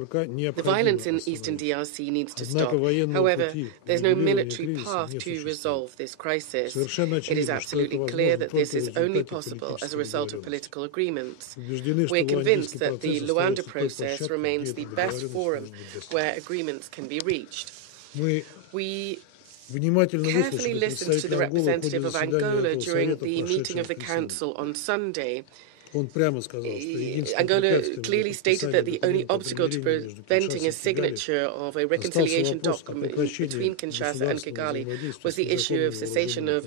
The violence in eastern DRC needs to stop. However, there's no military path to resolve this crisis. It is absolutely clear that this is only possible as a result of political agreements. We're convinced that the Luanda process remains the best forum where agreements can be reached. We carefully listened to the representative of Angola during the meeting of the Council on Sunday. Angola clearly stated that the only obstacle to preventing a signature of a reconciliation document between Kinshasa and Kigali was the issue of cessation of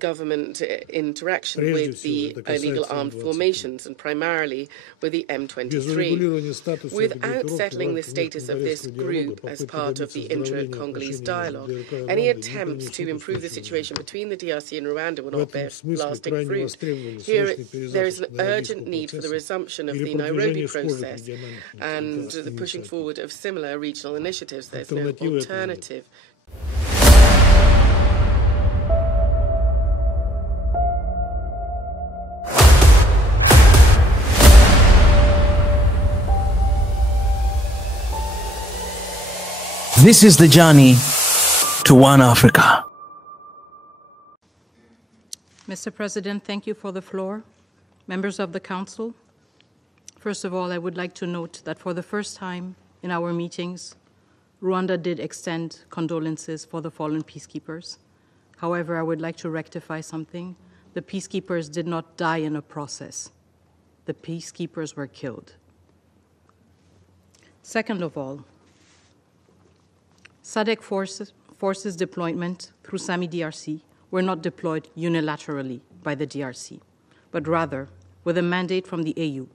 government interaction with the illegal armed formations, and primarily with the M23. Without settling the status of this group as part of the intra-Congolese dialogue, any attempts to improve the situation between the DRC and Rwanda will not bear lasting fruit. Here, there is an urgent need for the resumption of the Nairobi process and the pushing forward of similar regional initiatives. There's no alternative. This is the journey to One Africa. Mr. President, thank you for the floor. Members of the Council, first of all, I would like to note that for the first time in our meetings, Rwanda did extend condolences for the fallen peacekeepers. However, I would like to rectify something. The peacekeepers did not die in a process. The peacekeepers were killed. Second of all, SADC forces deployment through SAMI DRC were not deployed unilaterally by the DRC, but rather with a mandate from the AU,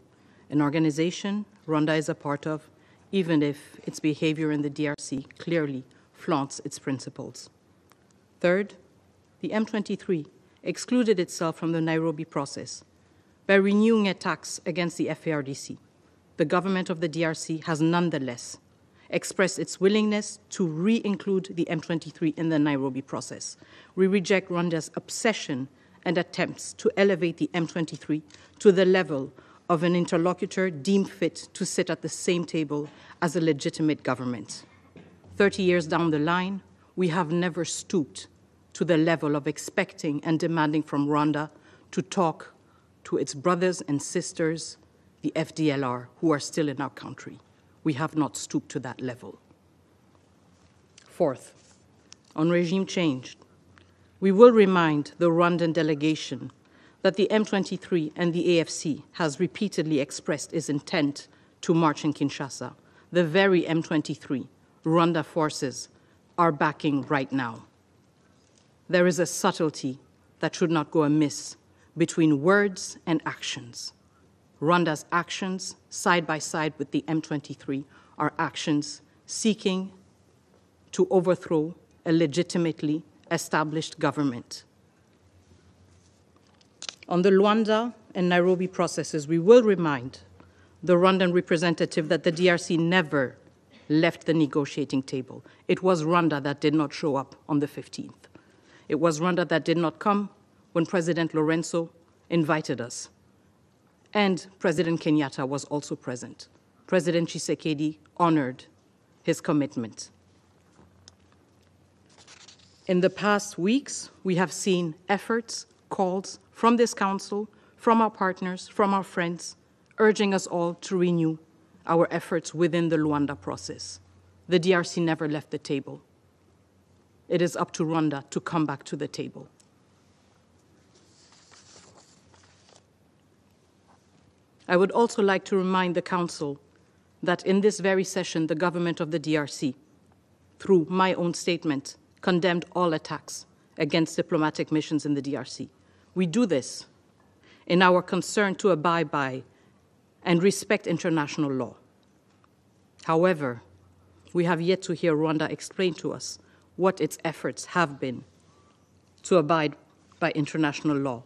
an organization Rwanda is a part of, even if its behavior in the DRC clearly flaunts its principles. Third, the M23 excluded itself from the Nairobi process by renewing attacks against the FARDC. The government of the DRC has nonetheless expressed its willingness to re-include the M23 in the Nairobi process. We reject Rwanda's obsession and attempts to elevate the M23 to the level of an interlocutor deemed fit to sit at the same table as a legitimate government. 30 years down the line, we have never stooped to the level of expecting and demanding from Rwanda to talk to its brothers and sisters, the FDLR, who are still in our country. We have not stooped to that level. Fourth, on regime change, we will remind the Rwandan delegation that the M23 and the AFC has repeatedly expressed its intent to march in Kinshasa. The very M23 Rwanda forces are backing right now. There is a subtlety that should not go amiss between words and actions. Rwanda's actions, side by side with the M23, are actions seeking to overthrow a legitimately established government. On the Luanda and Nairobi processes, we will remind the Rwandan representative that the DRC never left the negotiating table. It was Rwanda that did not show up on the 15th. It was Rwanda that did not come when President Lorenzo invited us. And President Kenyatta was also present. President Tshisekedi honored his commitment. In the past weeks, we have seen efforts, calls from this council, from our partners, from our friends, urging us all to renew our efforts within the Luanda process. The DRC never left the table. It is up to Rwanda to come back to the table. I would also like to remind the Council that in this very session, the government of the DRC, through my own statement, condemned all attacks against diplomatic missions in the DRC. We do this in our concern to abide by and respect international law. However, we have yet to hear Rwanda explain to us what its efforts have been to abide by international law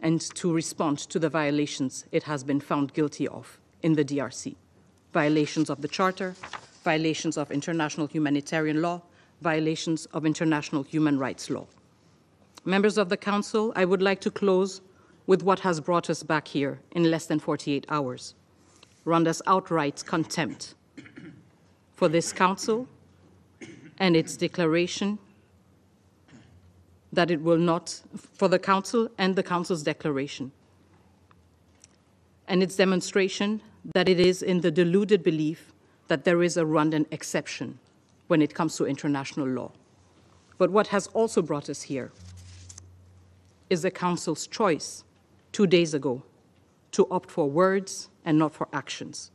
and to respond to the violations it has been found guilty of in the DRC. Violations of the Charter, violations of international humanitarian law, violations of international human rights law. Members of the Council, I would like to close with what has brought us back here in less than 48 hours. Rwanda's outright contempt for this Council and its declaration that it will not, for the Council and the Council's declaration, and its demonstration that it is in the deluded belief that there is a Rwandan exception when it comes to international law. But what has also brought us here is the Council's choice 2 days ago to opt for words and not for actions.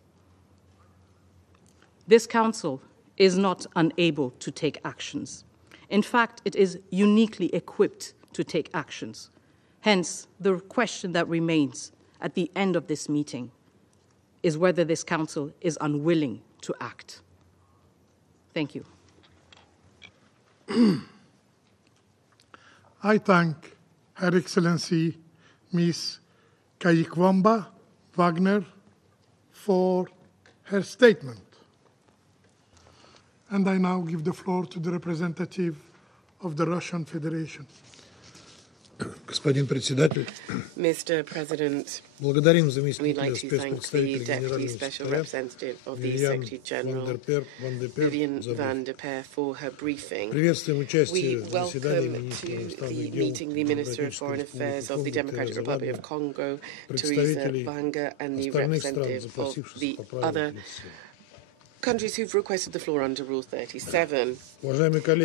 This Council is not unable to take actions. In fact, it is uniquely equipped to take actions. Hence, the question that remains at the end of this meeting is whether this Council is unwilling to act. Thank you. I thank Her Excellency Ms. Kayikwamba Wagner for her statement. And I now give the floor to the representative of the Russian Federation. Господин председатель, Mr. President, благодарим we'd заместителя like to thank the спецпредставителя Deputy Генерального Special секретаря Representative of the Vivian Secretary General, van Vivian der van der Per, for her briefing. Приветствуем We участие в заседании welcome министра to иностранных the дел meeting the Minister of Foreign Affairs of the Democratic Republic of Congo, Teresa Banga, and the representative of the other countries who've requested the floor under Rule 37.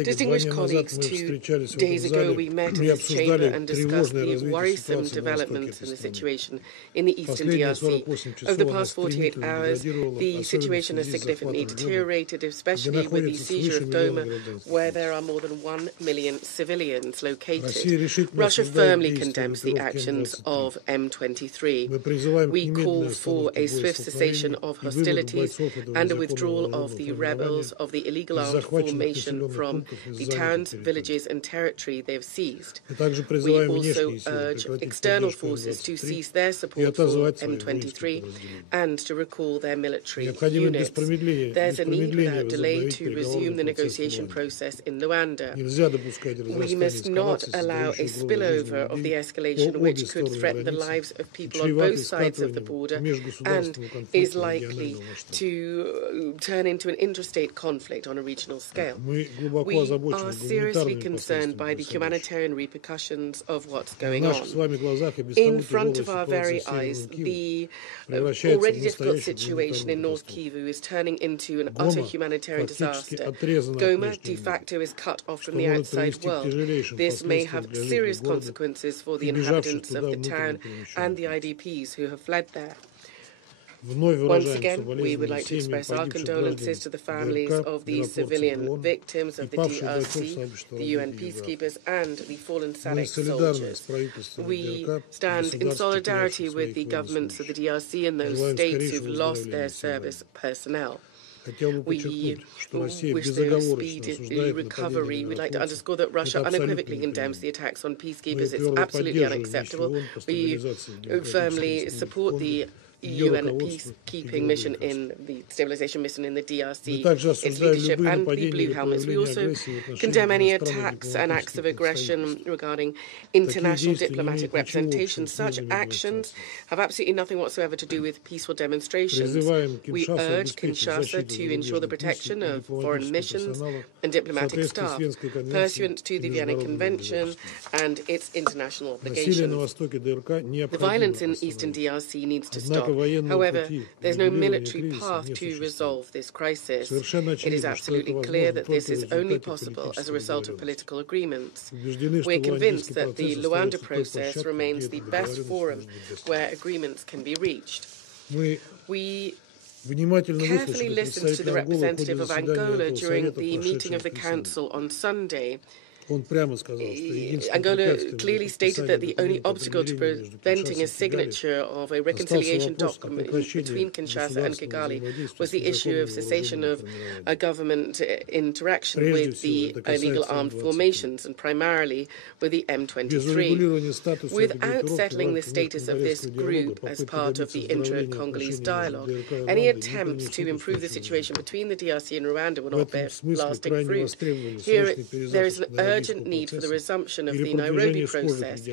Distinguished colleagues, 2 days ago we met in this chamber and discussed the worrisome developments in the situation in the eastern DRC. Over the past 48 hours, the situation has significantly deteriorated, especially with the seizure of Goma, where there are more than 1 million civilians located. Russia firmly condemns the actions of M23. We call for a swift cessation of hostilities and a withdrawal of the rebels of the illegal armed formation from the towns, villages and territory they have seized. We also urge external forces to cease their support for M23 and to recall their military units. There's a need without delay to resume the negotiation process in Rwanda. We must not allow a spillover of the escalation which could threaten the lives of people on both sides of the border and is likely to turn into an interstate conflict on a regional scale. We are seriously concerned by the humanitarian repercussions of what's going on. In front of our very eyes, the already difficult situation in North Kivu is turning into an utter humanitarian disaster. Goma de facto is cut off from the outside world. This may have serious consequences for the inhabitants of the town and the IDPs who have fled there. Once again, we would like to express our condolences to the families of the civilian victims of the DRC, the UN peacekeepers, and the fallen SADC soldiers. We stand in solidarity with the governments of the DRC and those states who've lost their service personnel. We wish their speedy recovery. We'd like to underscore that Russia unequivocally condemns the attacks on peacekeepers. It's absolutely unacceptable. We firmly support the UN peacekeeping mission in the stabilization mission in the DRC, its leadership and the Blue Helmets. We also condemn any attacks and acts of aggression regarding international diplomatic representation. Such actions have absolutely nothing whatsoever to do with peaceful demonstrations. We urge Kinshasa to ensure the protection of foreign missions and diplomatic staff, pursuant to the Vienna Convention and its international obligations. The violence in eastern DRC needs to stop. However, there's no military path to resolve this crisis. It is absolutely clear that this is only possible as a result of political agreements. We're convinced that the Luanda process remains the best forum where agreements can be reached. We carefully listened to the representative of Angola during the meeting of the Council on Sunday. Angola clearly stated that the only obstacle to preventing a signature of a reconciliation document between Kinshasa and Kigali was the issue of cessation of government interaction with the illegal armed formations, and primarily with the M23. Without settling the status of this group as part of the intra-Congolese dialogue, any attempts to improve the situation between the DRC and Rwanda will not bear lasting fruit. Here, there is an urgent need for the resumption of the Nairobi process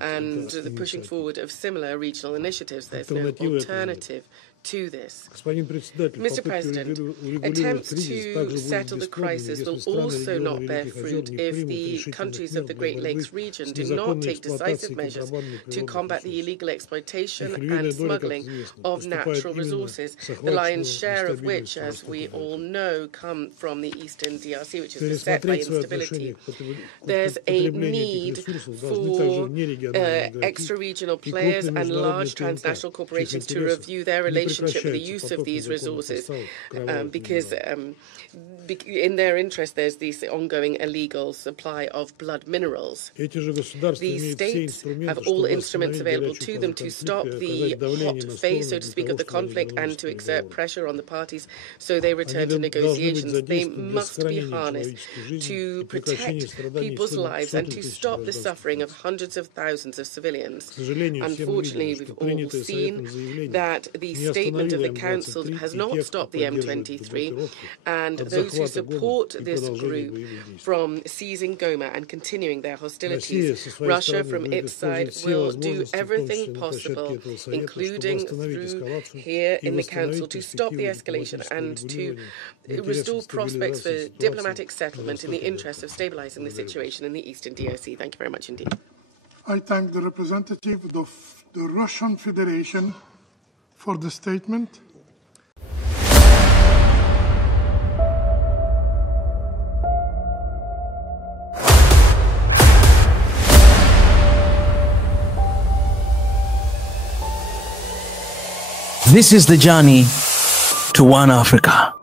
and the pushing forward of similar regional initiatives. There's no alternative to this. Mr. President, attempts to settle the crisis will also not bear fruit if the countries of the Great Lakes region do not take decisive measures to combat the illegal exploitation and smuggling of natural resources, the lion's share of which, as we all know, come from the eastern DRC, which is beset by instability. There's a need for extra-regional players and large transnational corporations to review their relationship with the use of these resources, because in their interest there's this ongoing illegal supply of blood minerals. These states have all instruments available to them to stop the hot phase, so to speak, of the conflict and to exert pressure on the parties so they return to negotiations. They must be harnessed to protect people's lives and to stop the suffering of hundreds of thousands of civilians. Unfortunately, we've all seen that the statement of the Council has not stopped the M23, and those who support this group from seizing Goma and continuing their hostilities. Russia, from its side, will do everything possible, including through here in the Council, to stop the escalation and to restore prospects for diplomatic settlement in the interest of stabilizing the situation in the eastern DRC. Thank you very much indeed. I thank the representative of the Russian Federation for the statement. This is the journey to one Africa.